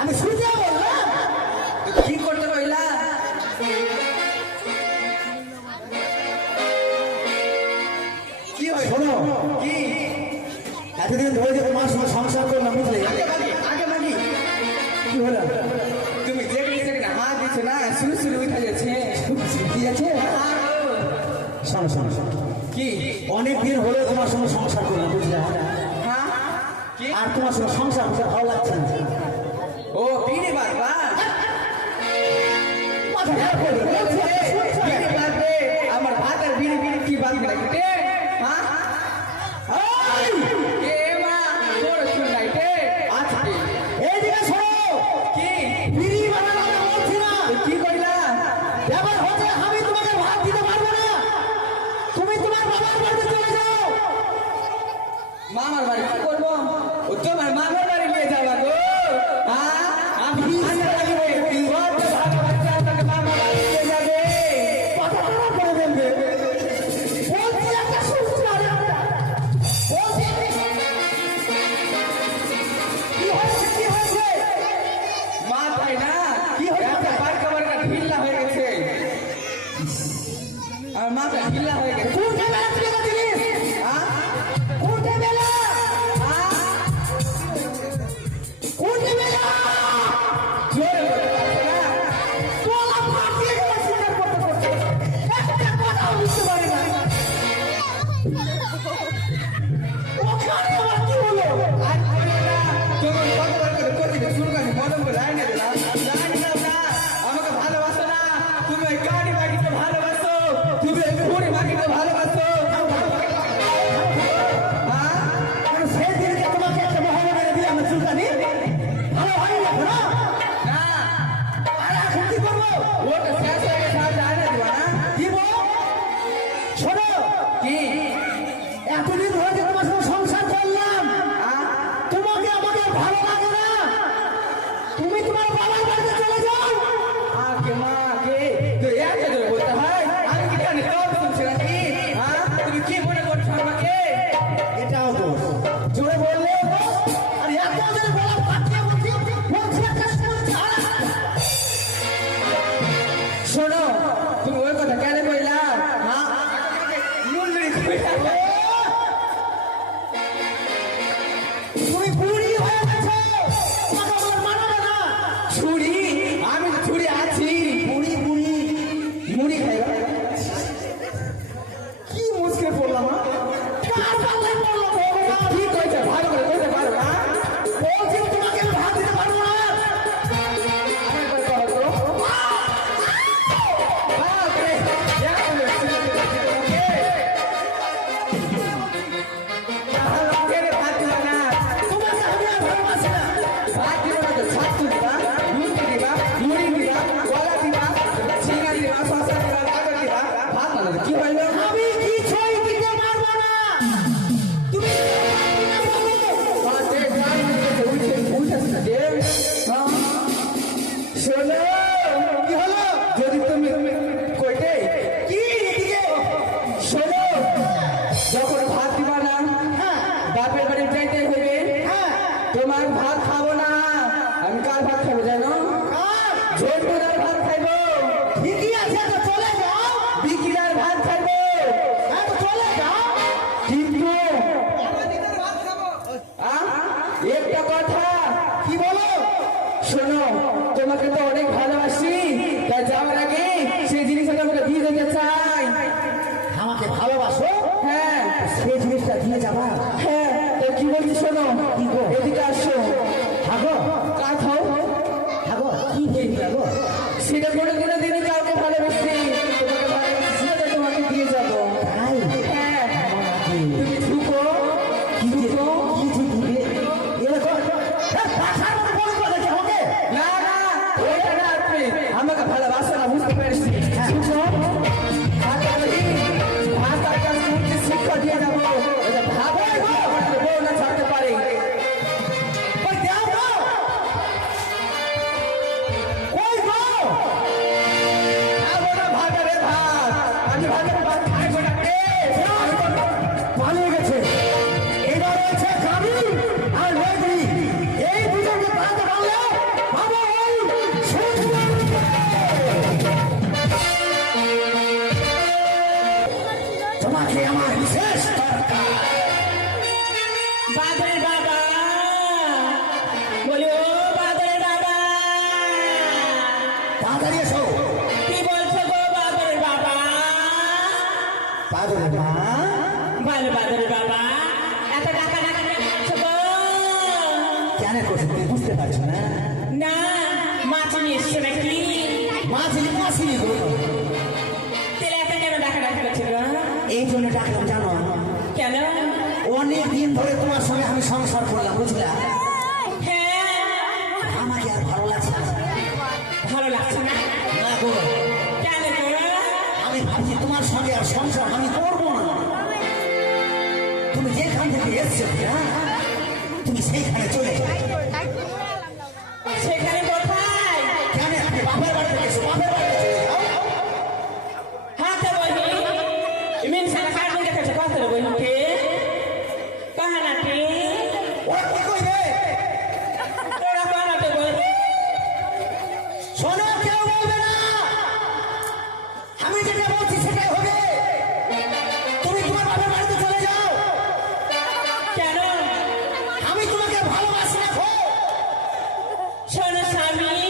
আমি শুনতে বললাম কি করতে কইলা কি হয় শোনো কি এতদিন ধরে যে তোমার সঙ্গে সংসার করলাম বুঝলে আগে মাগি কি হলো তুমি যেখানে হাত দিচ্ছ না শুরু শুরু উঠে যাচ্ছে কি আছে শোনো শোনো শোনো কি অনেক দিন হলে তোমার সঙ্গে সংসার করলাম বুঝলে হ্যাঁ কি আর তোমার সঙ্গে সংসার করতে ভালো লাগছে না ও বিড়ি বাবা মাথা খারাপ করে দিলে। বিড়ি বাদে আমার ভাত আর বিড়ি বিড়ি কি বাঁধবে নাকি রে হ্যাঁ এ মা তোর শুন নাই রে আচ্ছা এইদিকে শোনো কি বিড়ি বানানো আমি বলছি না কি কইলা ব্যাপার হচ্ছে আমি তোমাকে ভাত দিতে পারবো না তুমি তোমার বাবার বাড়িতে চলে যাও মামার বাড়ি কি করবো ও তোমার মামার বাড়ি নিয়ে যাওয়া গো হ্যাঁ আমি আগে লাগবে কত ভালো বাচ্চা আপনাকে মামার বাড়ি নিয়ে যাবে কথা খারাপ করে ফেলবে বলছি একটা সুস্থ বলছি কি হয়েছে কি হয়েছে মাথায় না কি হয়েছে? একটা বাড়কা বাড়কা ঢিল্লা হয়ে গেছে আর মাথা ঢিল্লা হয়ে গেছে কোনটা বেলা তুই এটা দিলিস হ্যাঁ কোনটা বেলা কোনটা বেলা জোরে বলতে পারছো না তোলা ফাটিয়ে গেল স্বীকার করতে করতে একটা কথাও বুঝতে পারি না ওখানে আবার কি হলো আর বলো না তোমার কত বার করে করতে শুরু করি মদন করে লাইন না লাইন দাও না আমাকে ভালোবাসো না তুমি ওই গাড়ি বাড়িতে ভালোবাসো তুমি ওই বুড়ি বাড়িতে ভালোবাসো হ্যাঁ কারণ সেই দিনকে তোমাকে একটা মহল মেরে দিলে আমরা চুলকানি ভালো হয় না না না আর এখন কি করবো ওটা শেষ হয়ে গেছে আর যায় না দিবা না দিব শোনো কি এতদিন ধরে যে তোমার সঙ্গে সংসার করলাম হ্যাঁ তোমাকে আমাকে ভালো লাগে না তুমি তোমার বাবার বাড়িতে চলে যাও আগে মা কে তো এত জোরে বলতে হয় আমি কি জানি তোর শুনছি নাকি হ্যাঁ তুমি কি মনে করছো আমাকে এটাও দোষ জোরে বললে আর এত জোরে বলা ফাটিয়ে বলছি বলছি একটা ছাড়া শোনো তুমি ওই কথা কেন কইলা হ্যাঁ নুনলি কইলা তুমি বুড়ি হয়ে গেছো কথা বলার মানাবে না ছুরি আমি তো ছুরি আছি বুড়ি বুড়ি মুড়ি খাইবা কি মুশকিল পড়লাম কার পাল্লায় পড়লো ভগবান কি কইছে ভালো করে কইতে পারো না বলছি তোমাকে আমি ভাত দিতে পারবো না আমার করে করো বাপ রে এক মিনিট ভালো করে ভাত দিবা না তোমাকে আমি আর ভালোবাসি না ভাত দিবা না তো ছাতু দিবা লুচি দিবা মুড়ি দিবা কলা দিবা ঝিঙা দিবা শসা দিবা গাজর দিবা ভাত না কি হইলো আমি কিছুই দিতে পারবো না তুমি বাজে গান উঠে উঠেছে না যে হ্যাঁ শোনো কি হলো যদি তুমি কইতে কি এদিকে শোনো যখন ভাত দিবা না হ্যাঁ বাপের বাড়ি যাইতে হইবে হ্যাঁ তোমার ভাত খাবো না আমি কার ভাত খাবো জানো আর ঝোটদার ভাত খাইবো ঠিকই আছে তো চলে যাও বিকিরার ভাত খাইবো হ্যাঁ তো চলে যাও কিন্তু একটা কথা কি বলো শোনো তোমাকে তো অনেক ভালোবাসি তাই যাওয়ার আগে সেই জিনিসটা তোমাকে দিয়ে দিতে চাই আমাকে ভালোবাসো হ্যাঁ সেই জিনিসটা দিয়ে যাবা হ্যাঁ তো কি বলছি শোনো কি গো? এদিকে আসো থাকো কাজ হও থাকো কি দিয়ে যাবো সেটা কোনো কোনো দিনই কাউকে ভালোবাসি তোমাকে ভালোবাসি সেটা তোমাকে দিয়ে যাবো তাই হ্যাঁ আমাকে তুমি ঢুকো কি দিয়ে ঢুকো কি দিয়ে দিবে এরকম ভাষার মধ্যে বলবো নাকি আমাকে না না ওইটা না আপনি আমাকে ভালোবাসো না বুঝতে পেরেছি হ্যাঁ। ঢুকো ভাষার কাজ করতে শিক্ষা দিয়ে যাবো ওটা ভাবো আমাদের বউ না ছাড়তে পারে ওই দাও গো ওই গো খাবো না ভাগারে ভাত আমি ভাগারে ভাত খাইবো না রে ভালো হয়ে গেছে এবার হয়েছে কাবুল আর নদী কানের কথা তুমি বুঝতে পারছো না? না মাছ নিয়ে এসছো নাকি? মাছ নিয়ে আসিনি গো। তেলে এত কেন ডাকাডাকি করছে গো? এই জন্য ডাকলাম জানো, কেন? অনেক দিন ধরে তোমার সঙ্গে আমি সংসার করলাম বুঝলা, হ্যাঁ আমাকে আর ভালো লাগছে না। ভালো লাগছে না? না গো, কেন গো? আমি ভাবছি তোমার সঙ্গে আর সংসার আমি করবো না। তুমি যেখান থেকে এসছো না, তুমি সেইখানে চলে যাও। সেখানে কোথায়? কেন আপনি বাপের বাড়িতে এসো, বাপের বাড়িতে চলে যাও। হাতে বহি ইমিন সারা কাটুন দেখাচ্ছে কথা বহিকে কাহানাটি ওরা কি কইবে? তোরা কাহানাতে বহি শোনো, কেউ বলবে না, আমি যেটা বলছি সেটাই হবে। তুমি তোমার বাপের বাড়িতে চলে যাও। কেন? আমি তোমাকে ভালোবাসি না গো। শোনো স্বামী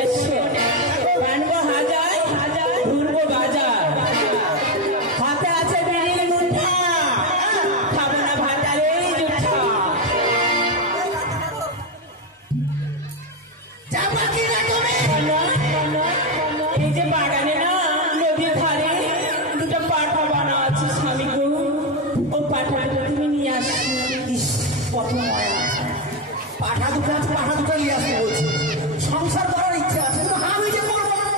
এসছো বানবো হাজার ঘুরবো বাজার হাতে আছে বিড়ির মুঠা খাবো না ভাতার এই জুঠা যাবা কি না তুমি? এই যে বাগানে না নদীর ধারে দুটো পাঠা বানা আছে স্বামী গো ও পাঠাটা তুমি নিয়ে আসছো ইস, কত মায়া। পাঠা দুটো আছে, পাঠা দুটো নিয়ে আসতে বলছি। সংসার করার ইচ্ছা আছে, কিন্তু আমি যে করবো না।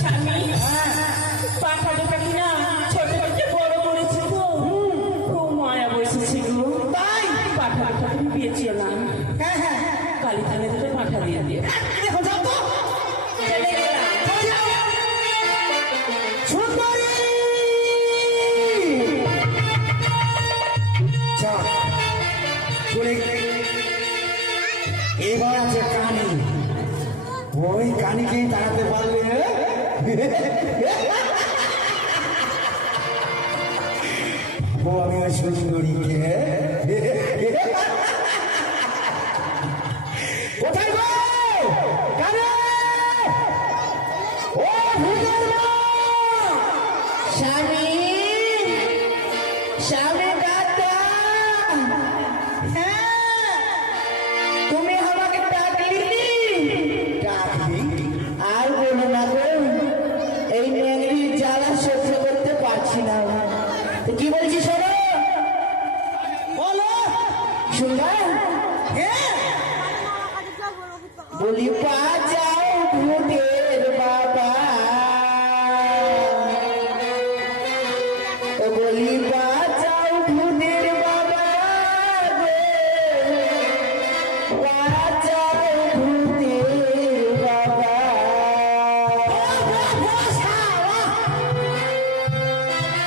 স্বামী পাঠা দুটো কিনা ছোট থেকে বড় করেছি গো খুব মায়া বসেছি গো তাই? পাঠা দুটো তুমি পেয়েছিলাম হ্যাঁ, হ্যাঁ। কালী থানে দুটো পাঠা দিয়ে দিয়ে দেখো, যাও তো। চলে গেলাম চলে যাও। সুন্দরী! যাও, চলে গেলে। এবার আছে কানি। ওই কানিকেই তাড়াতে পারলে ও আমি ওই সুন্দরীকে কোথায় গো? কানে! ও ভূতের মা! স্বামী স্বামী দাদা হ্যাঁ, তুমি আমাকে ডাকলি ডাকলি? আর বলো না গো এই ন্যাংরির জ্বালা সহ্য করতে পারছি না তো কি বলছি শোনো বলো। শুনবা হ্যাঁ, বলি বাজাও ভূতের বাবা ও বলি বাজাও ভূতের বাবা গো, বাজাও ভূতের বাবা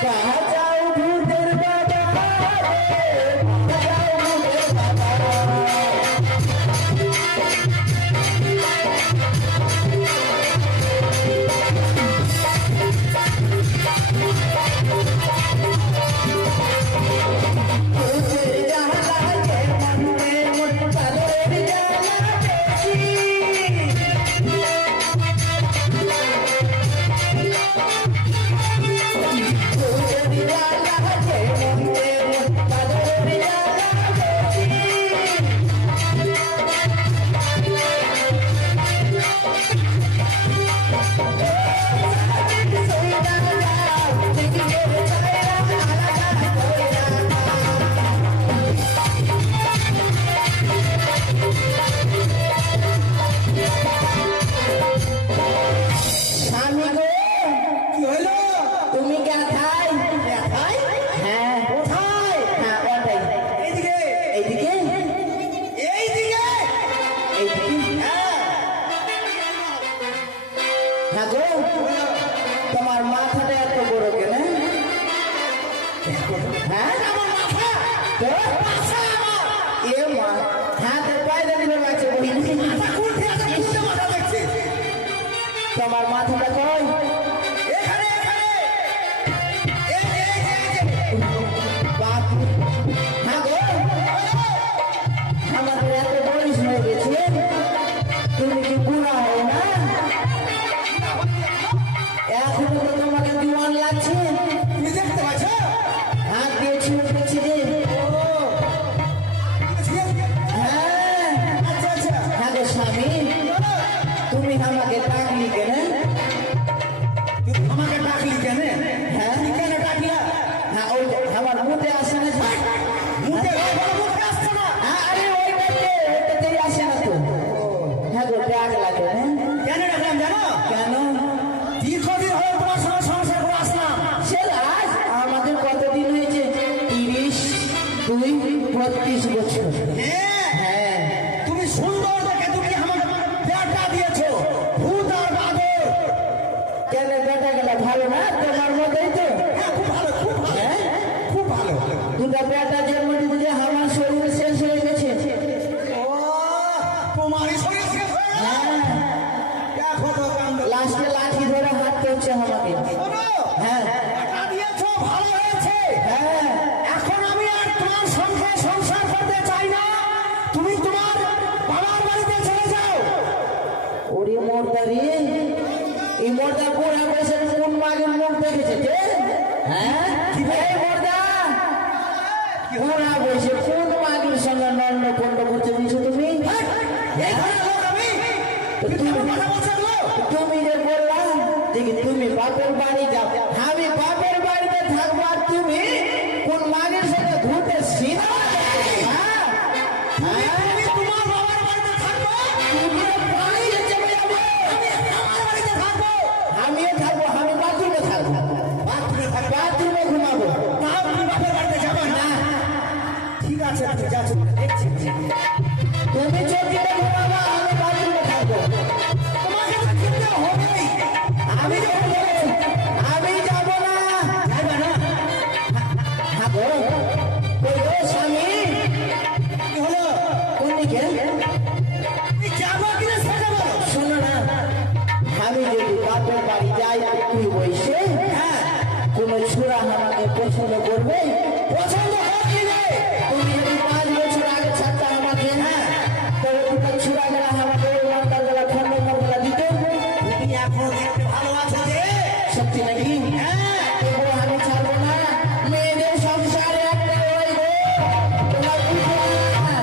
বাজাও ভূতের বাবা বাজাও ভূতের বাবা ভূতের জ্বালা যে মনে মনের জ্বালা বেশি ভূতের জ্বালা যে মনে মনের জ্বালা বেশি স্বামী গো কি হইলো? তুমি কোথায় কোথায়? হ্যাঁ কোথায়? হ্যাঁ ওটাই এইদিকে। এইদিকে এইদিকে। এইদিকে হ্যাঁ। হ্যাঁ গো তোমার মাথাটা এত বড় কেন হ্যাঁ আমার মাথা। তো মাথা আমার। এ মা হ্যাঁ তো পয়দা দিবে বাচ্চা বহিনি মাথা খুলতে আছে, খুলতে মাথা দেখছে। তোমার মাথাটা কই এখানে, এখানে। এই যে, এই যে, এই যে। বাপ হ্যাঁ গো আমাদের এত বয়স হয়ে গেছে তুমি কি বুড়া হও না এখনো তো তোমাকে জোয়ান লাগছে তুমি দেখতে পাচ্ছ? হাত দিয়েছি উঠেছি রে হ্যাঁ আচ্ছা, আচ্ছা। হ্যাঁ গো স্বামী তুমি আমাকে ডাকলি কেন তুই আমাকে ডাকলি কেন? হ্যাঁ তুমি কেন ডাকলা? হ্যাঁ ওই আমার মুখে আসে না যে। মুখে আমার মুখে আসছে না। হ্যাঁ আরে ওইটাতেই আসে না তো হ্যাঁ গো ডাক লাগে কেন ডাকলাম জানো? কেন দীর্ঘদিন হয়ে তোমার সঙ্গে সংসার করে আসলাম। সে আজ আমাদের কতদিন হয়েছে 32 বছর হ্যাঁ, হ্যাঁ তুমি সুন্দর দেখে তুমি আমাকে বেটা দিয়েছো। ভূত আর বাদর। কেন বেটা গেলা ভালো না তোমার মতোই তো হ্যাঁ, খুব ভালো, খুব ভালো। হ্যাঁ খুব ভালো। দুটা বেটা যে মধ্যে যে আমার শরীর শেষ হয়ে গেছে ও, তোমারই শরীর শেষ হয়ে গেল? হ্যাঁ দেখো তো কাণ্ড। লাস্টে লাঠি ধরে হাঁটতে হচ্ছে আমাকে শোনো, হ্যাঁ বেটা দিয়েছো, ভালো হয়েছে। হ্যাঁ এখন আমি আর তোমার সঙ্গে সংসার করতে চাই না। তুমি তোমার বাবার বাড়িতে চলে যাও। ওরে মোর মর্দা রে, এই মর্দা বুড়া বয়সে কোন মাগের মুখ দেখেছে রে? হ্যাঁ কি ভাই মর্দা, বুড়া বয়সে কোন মাগের সঙ্গে নন্দ কন্ড করছে দিয়েছো তুমি? এই ঘরের লোক আমি, তুমি কথা বলছো গো? তুমি যে বললা দেখি তুমি বাপের বাড়ি যাও, আমি বাপের বাড়িতে থাকবো আর তুমি কোন মাগের সঙ্গে ঘুরতে সিধা? তোমার বাবার বাড়িতে থাকবো, তুমি বাড়ি যেতে হবে, আমি আমার বাড়িতে থাকবো, আমিও থাকবো, আমি বাথরুমে থাকবো, বাথরুমে ঘুমাবো। না তুমি বাপের বাড়িতে যাবো না। ঠিক আছে আমি যাচ্ছি, দেখছি তুমি চৌকিতে ঘুমাবো, আমি বাথরুমে থাকবো, তোমাকে তো খেতে হবেই। আমি যাবো, আমি যাবো না, যাবে না? হ্যাঁ গো, কই গো স্বামী, কি হলো? কোন দিকে? তুমি যাবো কিনা সেটা বলো। শোনো না, আমি যদি বাপের বাড়ি যাই তুই বসে, হ্যাঁ কোন ছোড়া আমাকে পছন্দ করবে? পছন্দ করবে। তুমি যদি 5 বছর আগে ছাড়তে আমাকে, হ্যাঁ তবে দুটো ছোড়া গেলা আমাকে ওই মন্দার গেলা খন্ড মন্ডলা দিতে। তুমি এখন দেখতে ভালো আছো যে? সত্যি নাকি? হ্যাঁ তবুও আমি ছাড়বো না, মেয়েদের সংসারে একটা ওই গো, তোমার বুঝো না।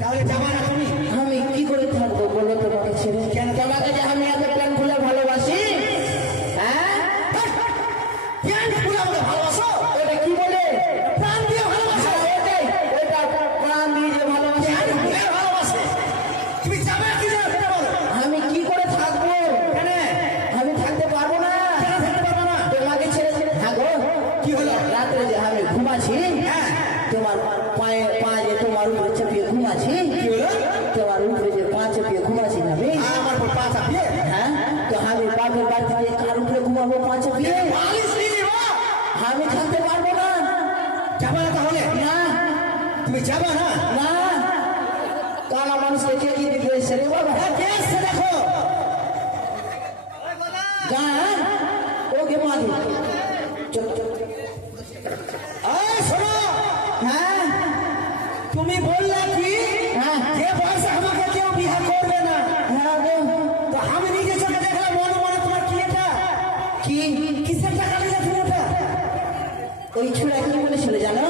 তাহলে যাবা না তুমি? আমি কি করে থাকবো বলো তোমাকে ছেড়ে? কেন তোমাকে যে আমি এত প্রাণ খুলে ভালোবাসি? হ্যাঁ প্রাণ খুলে আমাকে ভালোবাসো? ওটা কি বলে? প্রাণ দিয়ে ভালোবাসো? ওটাই, ওটা প্রাণ দিয়ে যে ভালোবাসি। ভালোবাসে তুমি যাবে কি যাবে সেটা বলো। আমি কি করে থাকবো? কেন আমি থাকতে পারবো না? কেন থাকতে পারবো না? তোমাকে ছেড়ে হ্যাঁ গো কি হলো? রাত্রে যে আমি ঘুমাচ্ছি, হ্যাঁ তোমার পায়ে পা যে তোমার উপরে চেপিয়ে ঘুমাচ্ছি, কি হলো? তোমার উপরে যে পা চেপিয়ে ঘুমাচ্ছি না আমি, আমার উপর পা চাপিয়ে, হ্যাঁ তো আমি বাপের বাড়ি থেকে কার উপরে ঘুমাবো পা চেপিয়ে? আমি থাকতে পারবো না। যাবা না তাহলে? না তুমি যাবা না? না কানা মানুষকে কে কি দিবে রে বাবা? দেখো গান ওকে মারি শোনো। হ্যাঁ তুমি বললা কি? হ্যাঁ যে বয়সে আমাকে কেউ বিয়ে করবে না, হ্যাঁ গো তো আমি নিজে চোখে দেখলাম মনে মনে তোমার কি এটা কি কিসের টাকা নিয়ে ওটা? ওই ছোড়া কি বলেছিল জানো?